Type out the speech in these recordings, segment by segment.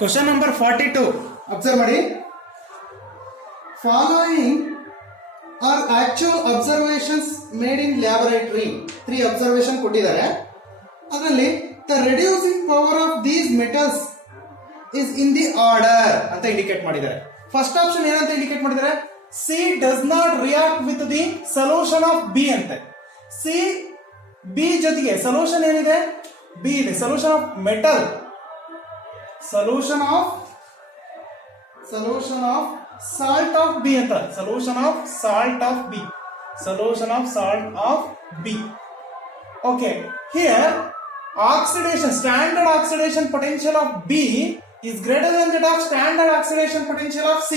Question number 42. Observe ಮಾಡಿ. Following are actual observations made in laboratory. 3 observation ಕೊಟ್ಟಿದ್ದಾರೆ. ಅದರಲ್ಲಿ the reducing power of these metals is in the order ಅಂತ indicate ಮಾಡಿದ್ದಾರೆ. First option ಏನಂತ indicate ಮಾಡಿದ್ದಾರೆ? C does not react with the solution of B ಅಂತೆ. C B ಜೊತೆಗೆ solution ಏನಿದೆ? B ಇದೆ. Solution of metal, solution of salt of B ಅಂತ, solution of salt of B, solution of salt of B. Okay, here oxidation, standard oxidation potential of B is greater than that of standard oxidation potential of C.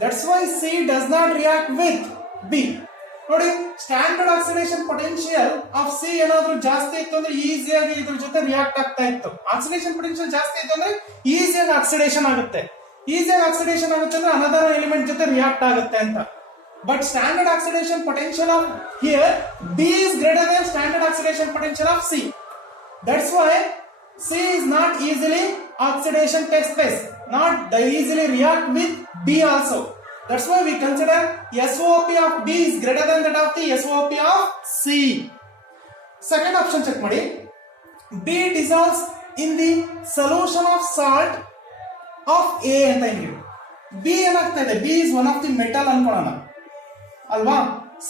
That's why C does not react with B. ನೋಡಿ, standard oxidation potential of C ಏನಾದ್ರೂ ಜಾಸ್ತಿ ಇತ್ತು ಅಂದ್ರೆ ಈಸಿಯಾಗಿ ಇದ್ರ ಜೊತೆ react ಆಗ್ತಾ ಇತ್ತು. ಆಕ್ಸಿಡೇಷನ್ ಪೊಟೆನ್ಶಿಯಲ್ ಜಾಸ್ತಿ ಇತ್ತು ಅಂದ್ರೆ ಈಸಿಯಾಗಿ ಆಕ್ಸಿಡೇಷನ್ ಆಗುತ್ತೆ. ಈಸಿಯಾಗಿ ಆಕ್ಸಿಡೇಷನ್ ಆಗುತ್ತೆ ಅಂದ್ರೆ ಅನದರ್ ಎಲಿಮೆಂಟ್ ಜೊತೆ ರಿಯಾಕ್ಟ್ ಆಗುತ್ತೆ ಅಂತ. But standard oxidation potential of here B is greater than standard oxidation potential of C. That's why C is not easily oxidation takes place, not easily react with B also. That's why we consider SOP of B is greater than that of the SOP of C. Second option check ಮಾಡಿ. B dissolves in the solution of salt of A ಅಂತ ಹೇಳಿ. B ಏನಾಗ್ತಾ ಇದೆ? B is one of the metal ಅನ್ಕೊಳ್ಳೋಣ ಅಲ್ವಾ?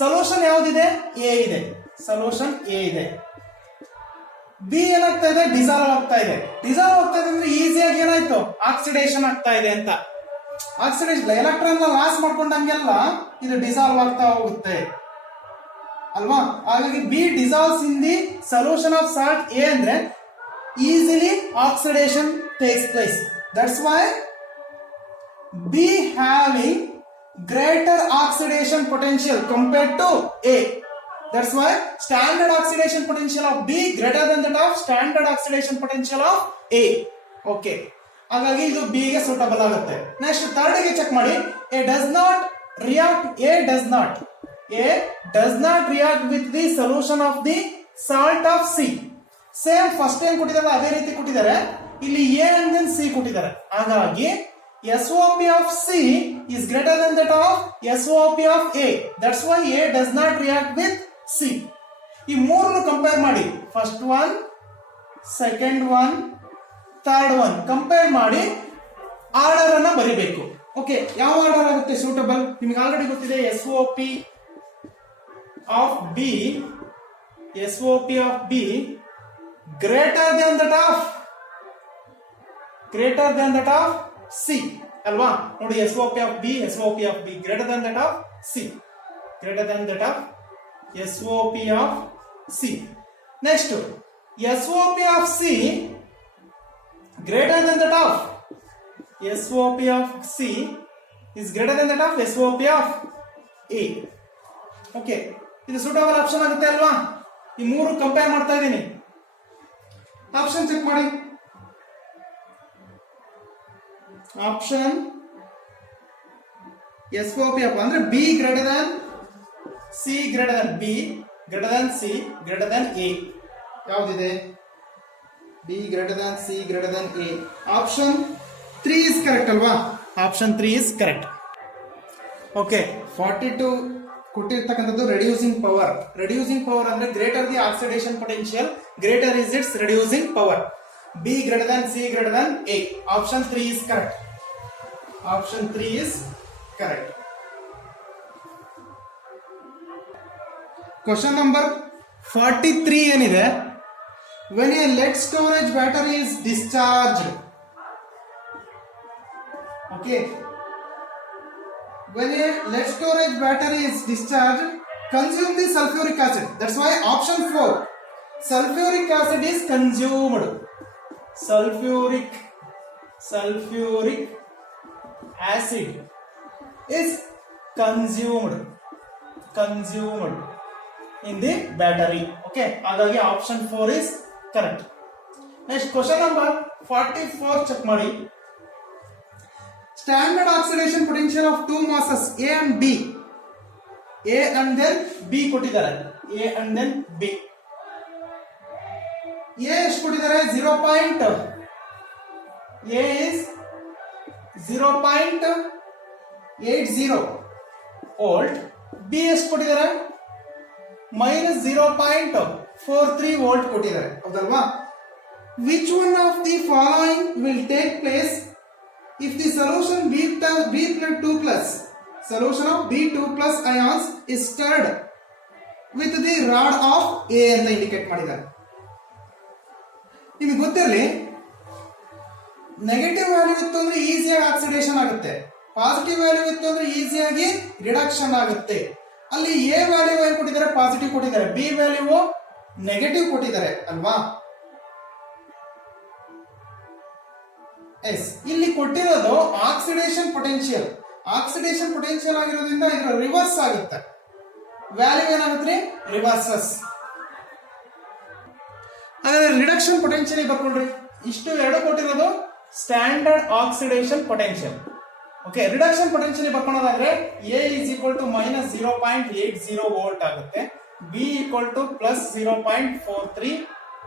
Solution ಯಾವ್ದಿದೆ? A ಇದೆ. Solution A ಇದೆ. B ಏನಾಗ್ತಾ ಇದೆ? ಡಿಸಾಲ್ವ್ ಆಗ್ತಾ ಇದೆ. ಡಿಸಾಲ್ವ್ ಆಗ್ತಾ ಇದೆ ಅಂದ್ರೆ ಈಸಿಯಾಗಿ ಏನಾಯ್ತು? ಆಕ್ಸಿಡೇಷನ್ ಆಗ್ತಾ ಇದೆ ಅಂತ. ಆಕ್ಸಿಡೇಷನ್ ಎಲೆಕ್ಟ್ರಾನ್ ಲಾಸ್ ಮಾಡ್ಕೊಂಡಂಗೆಲ್ಲ ಇದು ಡಿಸಾಲ್ವ್ ಆಗ್ತಾ ಹೋಗುತ್ತೆ ಅಲ್ವಾ? ಹಾಗಾಗಿ B dissolves in the solution of salt A ಅಂದ್ರೆ easily oxidation takes place. That's why B having greater oxidation potential compared to A. That's why standard oxidation potential of B greater than that of standard oxidation potential of A. Okay. ಹಾಗಾಗಿ ಇದು B ಗೆ suitable ಆಗುತ್ತೆ. Next third ಗೆ check ಮಾಡಿ. A does not react with the solution of the salt of C. Same first time ಕೊಟ್ಟಿದ್ದಾರೆ ಅದೇ ರೀತಿ ಕೊಟ್ಟಿದ್ದಾರೆ. ಇಲ್ಲಿ A and then C ಕೊಟ್ಟಿದ್ದಾರೆ. ಹಾಗಾಗಿ SOP of C is greater than that of SOP of A. That's why A does not react with C. ಈ ಮೂರನ್ನು compare ಮಾಡಿ. First one, second one, third one compare ಮಾಡಿ order ಅನ್ನ ಬರಿಬೇಕು. Okay, ಯಾವ order ಆಗುತ್ತೆ ಸೂಟಬಲ್? ನಿಮಗೆ already ಗೊತ್ತಿದೆ. SOP of B greater than that of C ಅಲ್ವಾ? ನೋಡಿ, SOP of B greater than that of C, greater than that of SOP of C. Next, SOP of C greater than that of SOP of C is greater than that of SOP of A. Okay, ಇದು suitable option ಆಗುತ್ತೆ ಅಲ್ವಾ? ಈ ಮೂರು compare ಮಾಡ್ತಾ ಇದ್ದೀನಿ. Option check ಮಾಡಿ. Option SOP of ಅಂದ್ರೆ B greater than C greater than B greater than C greater than A. ಯಾವ್ದಿದೆ? B greater than C greater than A. Option 3 is correct ಅಲ್ವಾ? Option 3 is correct. Okay, 42 ಕೊಟ್ಟಿರ್ತಕ್ಕಂಥದ್ದು reducing power. Reducing power ಅಂದ್ರೆ greater the oxidation potential, greater is its reducing power. B greater than C greater than A. Option 3 is correct. Option 3 is correct. Question number 43 ಏನಿದೆ? When a lead storage battery is discharged, okay, when a lead storage battery is discharged, consume the sulfuric acid. That's why option 4, sulfuric acid is consumed. Sulfuric acid is consumed in the battery. Okay, ಹಾಗಾಗಿ option 4 is correct. Next question number 44 check ಮಾಡಿ. Standard oxidation potential of two masses A and B. A and then B ಕೊಟ್ಟಿದ್ದಾರೆ. A and then B. A ಎಷ್ಟು ಕೊಟ್ಟಿದ್ದಾರೆ? 0.1 A is 0.80 volt, B ಎಷ್ಟು ಕೊಟ್ಟಿದ್ದಾರೆ minus 0.43 volt ಕೊಟ್ಟಿದ್ದಾರೆ, ಹೌದಲ್ವಾ? Which one of the following will take place if the solution solution of B2+ ions is stirred with the rod of A ಅಂತ indicate ಮಾಡಿದ್ದಾರೆ. ನಿಮಗೆ ಗೊತ್ತಿರಲಿ, ನೆಗೆಟಿವ್ ವ್ಯಾಲ್ಯೂ ಇತ್ತು ಅಂದ್ರೆ ಈಸಿಯಾಗಿ ಆಕ್ಸಿಡೇಷನ್ ಆಗುತ್ತೆ, ಪಾಸಿಟಿವ್ ವ್ಯಾಲ್ಯೂ ಇತ್ತು ಅಂದ್ರೆ ಈಸಿಯಾಗಿ ರಿಡಕ್ಷನ್ ಆಗುತ್ತೆ. ಅಲ್ಲಿ ಎ ವ್ಯಾಲ್ಯೂ ಏನು ಕೊಟ್ಟಿದ್ದಾರೆ, ಪಾಸಿಟಿವ್ ಕೊಟ್ಟಿದ್ದಾರೆ, ಬಿ ವ್ಯಾಲ್ಯೂ ನೆಗೆಟಿವ್ ಕೊಟ್ಟಿದ್ದಾರೆ ಅಲ್ವಾ? ಎಸ್, ಇಲ್ಲಿ ಕೊಟ್ಟಿರೋದು ಆಕ್ಸಿಡೇಷನ್ ಪೊಟೆನ್ಶಿಯಲ್. ಆಕ್ಸಿಡೇಷನ್ ಪೊಟೆನ್ಶಿಯಲ್ ಆಗಿರೋದ್ರಿಂದ ಇದರ ರಿವರ್ಸ್ ಆಗುತ್ತೆ, ವ್ಯಾಲ್ಯೂ ಏನಾಗುತ್ತೆ, ರಿವರ್ಸಸ್. ಹಾಗಾದ್ರೆ ರಿಡಕ್ಷನ್ ಪೊಟೆನ್ಶಿಯಲ್ ಬರ್ಕೊಂಡ್ರಿ, ಇಷ್ಟು ಎರಡು ಕೊಟ್ಟಿರೋದು standard oxidation potential. Okay, reduction potential ಬರ್ಕೊಳ್ಳೋದಾದ್ರೆ A is equal to minus 0.80 volt ಆಗುತ್ತೆ, B equal to plus 0.43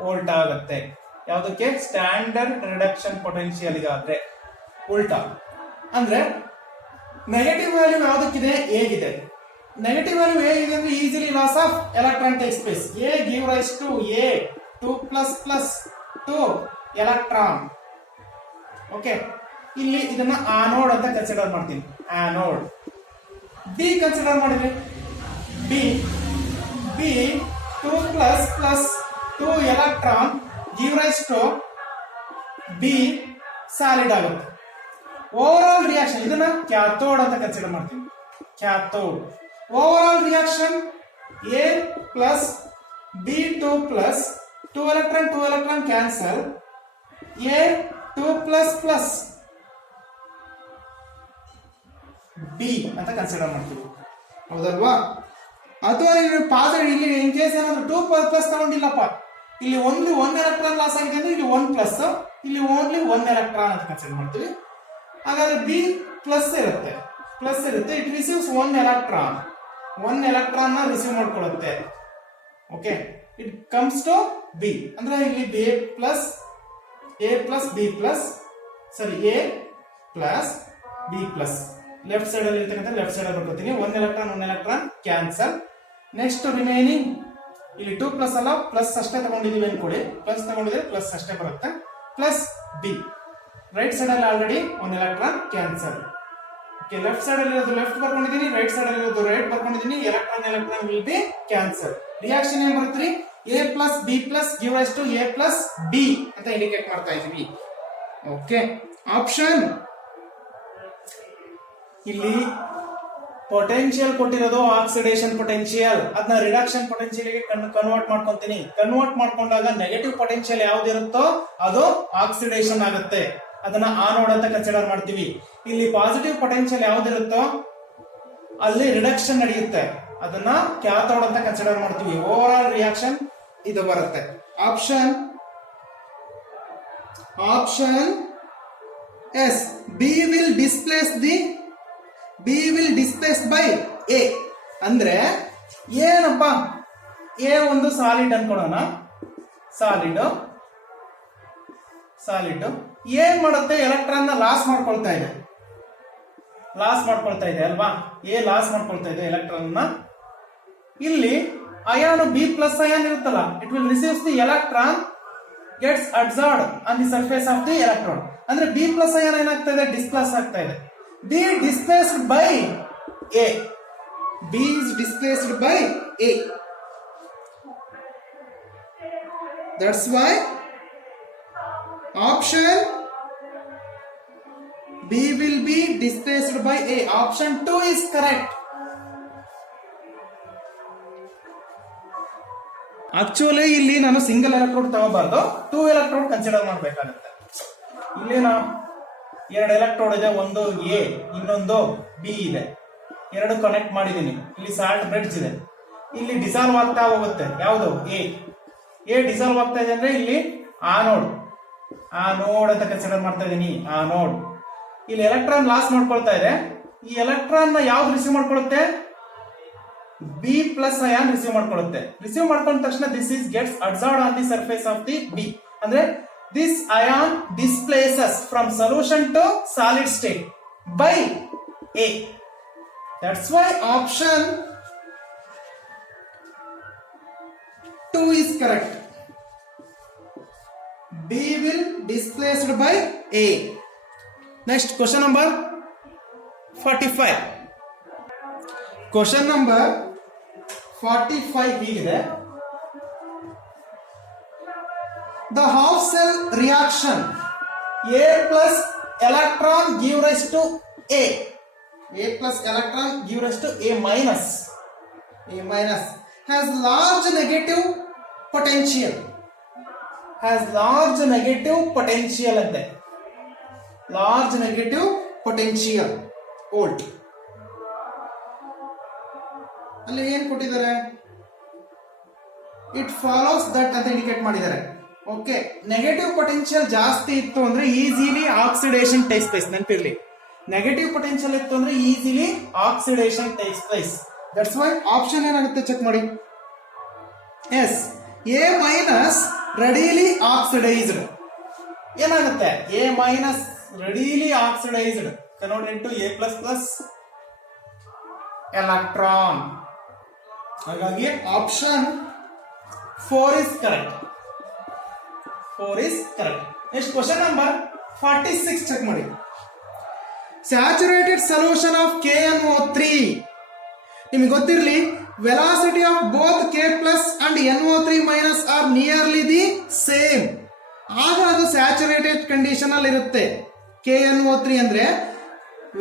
volt ಆಗುತ್ತೆ. ಯಾವುದಕ್ಕೆ? ಸ್ಟ್ಯಾಂಡರ್ಡ್ ರಿಡಕ್ಷನ್ ಪೊಟೆನ್ಶಿಯಲ್ ಗಾದ್ರೆ. ಉಲ್ಟಾ ಅಂದ್ರೆ ನೆಗೆಟಿವ್ ವ್ಯಾಲ್ಯೂ ಯಾವುದಕ್ಕಿದೆ, ಹೇಗಿದೆ. ನೆಗೆಟಿವ್ ವ್ಯಾಲ್ಯೂ ಹೇಗಿದೆ ಅಂದ್ರೆ easily loss of electron takes place. A give rise to A 2++2 electron. Okay, ಇಲ್ಲಿ ಇದನ್ನ ಆನೋಡ್ ಅಂತ ಕನ್ಸಿಡರ್ ಮಾಡ್ತೀನಿ, ಆನೋಡ್. ಬಿ ಕನ್ಸಿಡರ್ ಮಾಡಿದ್ರೆ B 2++2 electron give rise to B solid ಆಗುತ್ತೆ. ಓವರ್ ಆಲ್ ರಿಯಾಕ್ಷನ್ ಇದನ್ನ ಕ್ಯಾಥೋಡ್ ಅಂತ ಕನ್ಸಿಡರ್ ಮಾಡ್ತೀವಿ, cathode. Overall reaction A plus B 2+2 electron cancel, A 2++ B ಅಂತ ಕನ್ಸಿಡರ್ ಮಾಡ್ತೀವಿ, ಹೌದಲ್ವಾ? ಅಥವಾ ಪಾಸಿಟಿವ್ ಇಲ್ಲಿ ಇನ್ ಕೇಸ್ ಏನಾದ್ರು 2++ ತಗೊಂಡಿಲ್ಲಪ್ಪ, ಇಲ್ಲಿ ಓನ್ಲಿ 1 ಎಲೆಕ್ಟ್ರಾನ್ ಲಾಸ್ ಆಗಿದೆ ಅಂದ್ರೆ ಇಲ್ಲಿ 1+, ಇಲ್ಲಿ ಓನ್ಲಿ 1 ಎಲೆಕ್ಟ್ರಾನ್ ಅಂತ ಕನ್ಸಿಡರ್ ಮಾಡ್ತೀವಿ. ಹಾಗಾದ್ರೆ ಬಿ ಪ್ಲಸ್ ಇರುತ್ತೆ, ಇಟ್ ರಿಸೀವ್ಸ್ 1 ಎಲೆಕ್ಟ್ರಾನ್ ನ ರಿಸೀವ್ ಮಾಡ್ಕೊಳ್ಳುತ್ತೆ. Okay, it comes to B ಅಂದ್ರೆ ಇಲ್ಲಿ ಎ ಪ್ಲಸ್ ಬಿ ಪ್ಲಸ್, ಸರಿ, A plus B plus. Left side ಅಲ್ಲಿ ಇರ್ತಕ್ಕಂಥ ಲೆಫ್ಟ್ ಸೈಡ್ ಅಲ್ಲಿ ಬರ್ಕೊತೀನಿ, 1 ಎಲೆಕ್ಟ್ರಾನ್ ಕ್ಯಾನ್ಸಲ್. ನೆಕ್ಸ್ಟ್ ರಿಮೈನಿಂಗ್ ಇಲ್ಲಿ 2+ ಅಲ್ಲ, ಪ್ಲಸ್ ಅಷ್ಟೇ ತಗೊಂಡಿದೀವಿ ಅನ್ಕೊಳ್ಳಿ, ಪ್ಲಸ್ ತಗೊಂಡಿದ್ರೆ ಪ್ಲಸ್ ಅಷ್ಟೇ ಬರುತ್ತೆ, ಪ್ಲಸ್ ಬಿ. ರೈಟ್ ಸೈಡ್ ಅಲ್ಲಿ already 1 electron cancel. Okay, left side ಅಲ್ಲಿ ಇರೋದು ಲೆಫ್ಟ್ ಬರ್ಕೊಂಡಿದ್ದೀನಿ, ರೈಟ್ ಸೈಡ್ ಅಲ್ಲಿ ಇರೋದು ರೈಟ್ ಬರ್ಕೊಂಡಿದ್ದೀನಿ. Electron will be cancel. Reaction ಏನ್ ಬರುತ್ತೆ, A plus B plus give rise to A plus B ಅಂತ ಇಂಡಿಕೇಟ್ ಮಾಡ್ತಾ ಇದೀವಿ. ಓಕೆ, ಆಪ್ಷನ್ ಇಲ್ಲಿ ಪೊಟೆನ್ಶಿಯಲ್ ಕೊಟ್ಟಿರೋದು ಆಕ್ಸಿಡೇಷನ್ ಪೊಟೆನ್ಶಿಯಲ್, ಅದನ್ನ ರಿಡಕ್ಷನ್ ಪೊಟೆನ್ಶಿಯಲ್ ಗೆ ಕನ್ವರ್ಟ್ ಮಾಡ್ಕೊಂತೀನಿ. ಕನ್ವರ್ಟ್ ಮಾಡ್ಕೊಂಡಾಗ ನೆಗೆಟಿವ್ ಪೊಟೆನ್ಶಿಯಲ್ ಯಾವ್ದಿರುತ್ತೋ ಅದು ಆಕ್ಸಿಡೇಷನ್ ಆಗುತ್ತೆ, ಅದನ್ನ ಆನೋಡ್ ಅಂತ ಕನ್ಸಿಡರ್ ಮಾಡ್ತೀವಿ. ಇಲ್ಲಿ ಪಾಸಿಟಿವ್ ಪೊಟೆನ್ಶಿಯಲ್ ಯಾವ್ದಿರುತ್ತೋ ಅಲ್ಲಿ ರಿಡಕ್ಷನ್ ನಡೆಯುತ್ತೆ, ಅದನ್ನ ಕ್ಯಾಥೋಡ್ ಅಂತ ಕನ್ಸಿಡರ್ ಮಾಡ್ತೀವಿ. ಓವರ್ ಆಲ್ ರಿಯಾಕ್ಷನ್ ಇದು ಬರುತ್ತೆ. Option is, B will displace by A. ಅಂದ್ರೆ ಏನಪ್ಪ, ಎ ಒಂದು ಸಾಲಿಡ್ ಅನ್ಕೊಳ್ಳೋಣ, ಸಾಲಿಡ್ ಏನ್ ಮಾಡುತ್ತೆ, ಎಲೆಕ್ಟ್ರಾನ್ ನ ಲಾಸ್ ಮಾಡ್ಕೊಳ್ತಾ ಇದೆ ಅಲ್ವಾ? ಎ ಲಾಸ್ ಮಾಡ್ಕೊಳ್ತಾ ಇದೆ ಎಲೆಕ್ಟ್ರಾನ್ ನ. ಇಲ್ಲಿ ಅಯಾನ್ ಬಿ ಪ್ಲಸ್ ಅಯಾನ್ ಇರುತ್ತಲ್ಲ, it will receives the electron gets absorbed on the surface of the electron. ಅಂದ್ರೆ ಬಿ ಪ್ಲಸ್ ಅಯಾನ್ ಏನಾಗ್ತಾ ಇದೆ, ಡಿಸ್ಪ್ಲೇಸ್ ಆಗ್ತಾ ಇದೆ. B displaced by A, B is displaced by A. That's why option B will be displaced by A. Option 2 is correct. Actually ಇಲ್ಲಿ ನಾನು single electrode ತಗೋಬಾರ್ದು, 2 electrode consider ಮಾಡಬೇಕಾಗುತ್ತೆ. ಇಲ್ಲಿ ನಾವು 2 ಎಲೆಕ್ಟ್ರೋಡ್ ಇದೆ, ಒಂದು ಎ ಇನ್ನೊಂದು ಬಿ ಇದೆ, 2 ಕನೆಕ್ಟ್ ಮಾಡಿದ್ದೀನಿ. ಇಲ್ಲಿ ಸಾಲ್ಟ್ ಬ್ರಿಡ್ಜ್ ಇದೆ, ಇಲ್ಲಿ ಡಿಸಾಲ್ವ್ ಆಗ್ತಾ ಹೋಗುತ್ತೆ. ಯಾವುದು ಎ ಡಿಸಾಲ್ವ್ ಆಗ್ತಾ ಇದೆ ಅಂದ್ರೆ ಇಲ್ಲಿ ಆನೋಡ್ ಅಂತ ಕನ್ಸಿಡರ್ ಮಾಡ್ತಾ ಇದೀನಿ, ಆನೋಡ್. ಇಲ್ಲಿ ಎಲೆಕ್ಟ್ರಾನ್ ಲಾಸ್ ಮಾಡ್ಕೊಳ್ತಾ ಇದೆ, ಈ ಎಲೆಕ್ಟ್ರಾನ್ ನ ಯಾವ್ದು ರಿಸೀವ್ ಮಾಡ್ಕೊಳ್ಳುತ್ತೆ, ಬಿ ಪ್ಲಸ್ ಅಯಾನ್ ರಿಸೀವ್ ಮಾಡ್ಕೊಳ್ಳುತ್ತೆ. ರಿಸೀವ್ ಮಾಡ್ಕೊಂಡ ತಕ್ಷಣ this is gets absorbed on the surface of the B. ಅಂದ್ರೆ this ion displaces from solution to solid state by A. That's why option 2 is correct. B will displaced by A. Next question number 45. Question number 45 ಹೀಗಿದೆ. The half cell reaction A plus electron give rise to A plus electron give rise to A minus has large negative potential ಅಂತೆ. large negative potential volt ಅಲ್ಲಿ ಏನು ಕೊಟ್ಟಿದ್ದಾರೆ, it follows that ಅಂತ indicate ಮಾಡಿದ್ದಾರೆ. Okay, negative potential ಜಾಸ್ತಿ ಇತ್ತು ಅಂದ್ರೆ easily oxidation takes place. ನೆನಪಿರ್ಲಿ, ನೆಗೆಟಿವ್ ಪೊಟೆನ್ಶಿಯಲ್ ಇತ್ತು ಅಂದ್ರೆ easily oxidation takes place. That's why option ಏನಾಗುತ್ತೆ ಚೆಕ್ ಮಾಡಿ. Yes, A minus readily oxidised ಏನಾಗುತ್ತೆ, A minus readily oxidised convert into A plus plus electron. ಹಾಗಾಗಿ option 4 is correct. 4 is correct. Next question number 46 check ಮಾಡಿ. Saturated solution of KNO3. ನಿಮಗೆ ಗೊತ್ತಿರಲಿ, velocity of both K plus and NO3 minus are nearly the same. ಆಗ ಅದು saturated condition ಅಲ್ಲಿ ಇರುತ್ತೆ. KNO3 ಅಂದ್ರೆ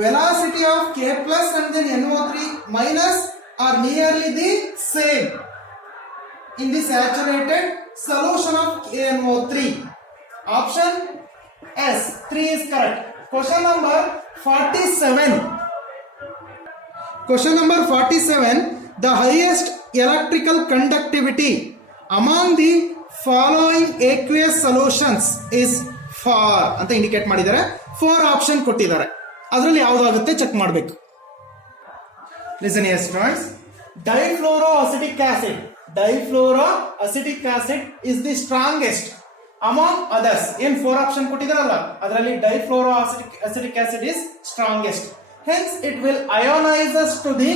velocity of K plus and then NO3 minus are nearly the same in the saturated solution of KNO3. Option S 3 is correct. Question number 47. Question number 47. The highest electrical conductivity among the following aqueous solutions is for ಅಂತ indicate ಮಾಡಿದ್ದಾರೆ. 4 option ಕೊಟ್ಟಿದ್ದಾರೆ, ಅದರಲ್ಲಿ ಯಾವ್ದಾಗುತ್ತೆ check ಮಾಡಬೇಕು. Listen here students. Difluoroacetic acid is the strongest among others. In 4 option ಕೊಟ್ಟಿದಾರಲ್ಲ, ಅದರಲ್ಲಿ difluoroacetic acid is strongest. Hence it will ionize us to the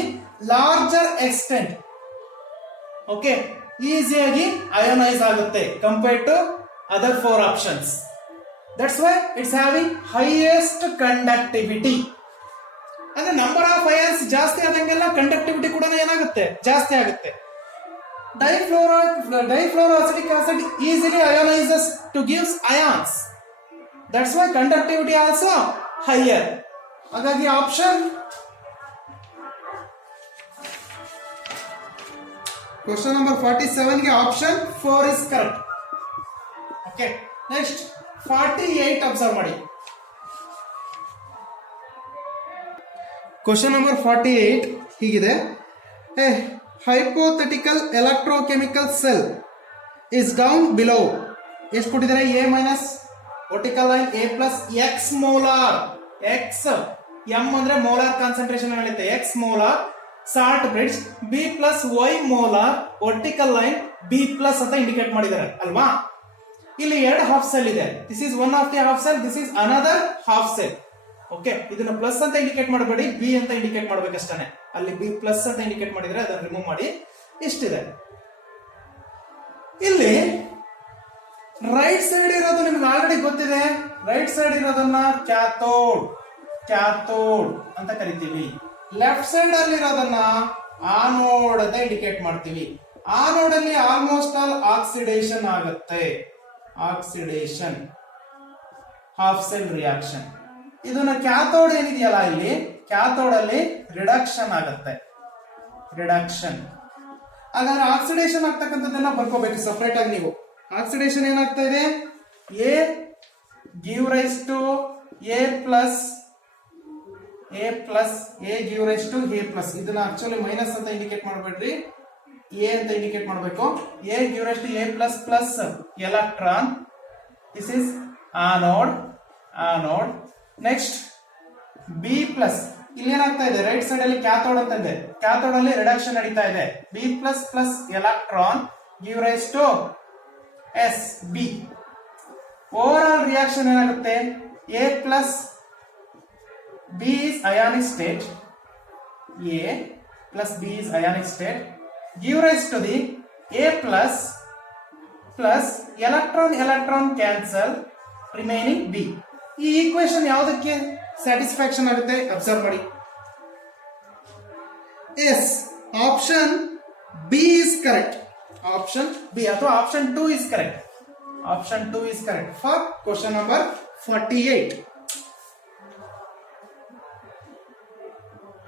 larger extent. Okay, ಈಸಿಯಾಗಿ ionize ಆಗುತ್ತೆ compared to other 4 options. That's why it's having highest conductivity. ಅಂದ್ರೆ number of ions ಜಾಸ್ತಿ ಆದಂಗೆಲ್ಲ conductivity ಕೂಡ ಏನಾಗುತ್ತೆ, ಜಾಸ್ತಿ ಆಗುತ್ತೆ. Difluoroacetic acid easily ionizes to gives ions. That's why conductivity also higher. ಹಾಗಾಗಿ option question number 47 ಗೆ option 4 is correct. Okay, next 48 observe ಮಾಡಿ. Question number 48 ಹೀಗಿದೆ. A hypothetical electrochemical cell is down below. ಎಷ್ಟು ಕೊಟ್ಟಿದ್ದಾರೆ, A minus vertical line A plus X molar. X M ಅಂದ್ರೆ molar concentration ಹೇಳುತ್ತೆ, X molar salt bridge, B plus Y molar vertical line B plus ಅಂತ indicate ಮಾಡಿದ್ದಾರೆ ಅಲ್ವಾ. ಇಲ್ಲಿ 2 half cell ಇದೆ. This is one of the half cell, this is another half cell. Okay, ಇದನ್ನ plus ಅಂತ indicate ಮಾಡಬೇಡಿ, B ಅಂತ indicate ಮಾಡ್ಬೇಕಷ್ಟೇ. ಅಲ್ಲಿ ಬಿ ಪ್ಲಸ್ ಅಂತ ಇಂಡಿಕೇಟ್ ಮಾಡಿದ್ರೆ ಅದನ್ನ ರಿಮೂವ್ ಮಾಡಿ. ಇಷ್ಟಿದೆ. ಇಲ್ಲಿ ರೈಟ್ ಸೈಡ್ ಇರೋದು ನಿಮ್ಗೆ ಆಲ್ರೆಡಿ ಗೊತ್ತಿದೆ. ರೈಟ್ ಸೈಡ್ ಇರೋದನ್ನ ಕ್ಯಾಥೋಡ್ ಅಂತ ಕರಿತೀವಿ. ಲೆಫ್ಟ್ ಸೈಡ್ ಅಲ್ಲಿ ಇರೋದನ್ನ ಆನೋಡ್ ಅಂತ ಇಂಡಿಕೇಟ್ ಮಾಡ್ತೀವಿ. ಆನೋಡ್ ಅಲ್ಲಿ ಆಲ್ಮೋಸ್ಟ್ ಆಲ್ ಆಕ್ಸಿಡೇಷನ್ ಆಗುತ್ತೆ. Oxidation, half cell reaction. ಇದನ್ನ ಕ್ಯಾಥೋಡ್ ಏನಿದೆಯಲ್ಲ, ಇಲ್ಲಿ ಕ್ಯಾಥೋಡ್ ಅಲ್ಲಿ ರಿಡಕ್ಷನ್ ಆಗುತ್ತೆ. ರಿಡಕ್ಷನ್ ಹಾಗಾದ್ರೆ ಆಕ್ಸಿಡೇಷನ್ ಆಗ್ತಕ್ಕಂಥದ್ದನ್ನ ಬರ್ಕೋಬೇಕು ಸಪರೇಟ್ ಆಗಿ ನೀವು. ಆಕ್ಸಿಡೇಷನ್ ಏನಾಗ್ತಾ ಇದೆ, A give rise to A plus A give rise to A plus. ಇದನ್ನ ಆಕ್ಚುಲಿ ಮೈನಸ್ ಅಂತ ಇಂಡಿಕೇಟ್ ಮಾಡಬೇಡ್ರಿ, ಎ ಅಂತ ಇಂಡಿಕೇಟ್ ಮಾಡಬೇಕು. A give rise to A plus plus electron. This is anode. Next B plus, ಇಲ್ಲಿ ಏನಾಗ್ತಾ ಇದೆ, right side ಅಲ್ಲಿ cathode ಅಂತ ಇದೆ, ಕ್ಯಾಥೋಡ್ ಅಲ್ಲಿ ರಿಡಕ್ಷನ್ ನಡೀತಾ ಇದೆ. B plus plus electron give rise to as B. Overall reaction ಏನಾಗುತ್ತೆ A plus B is ionic state A plus B is ionic state give rise to the A plus plus electron cancel remaining B. ಈ equation ಯಾವುದಕ್ಕೆ satisfaction ಆಗುತ್ತೆ observe ಮಾಡಿ. Yes option B is correct. Option B ಅಥವಾ option 2 is correct. Option 2 is correct for question number 48.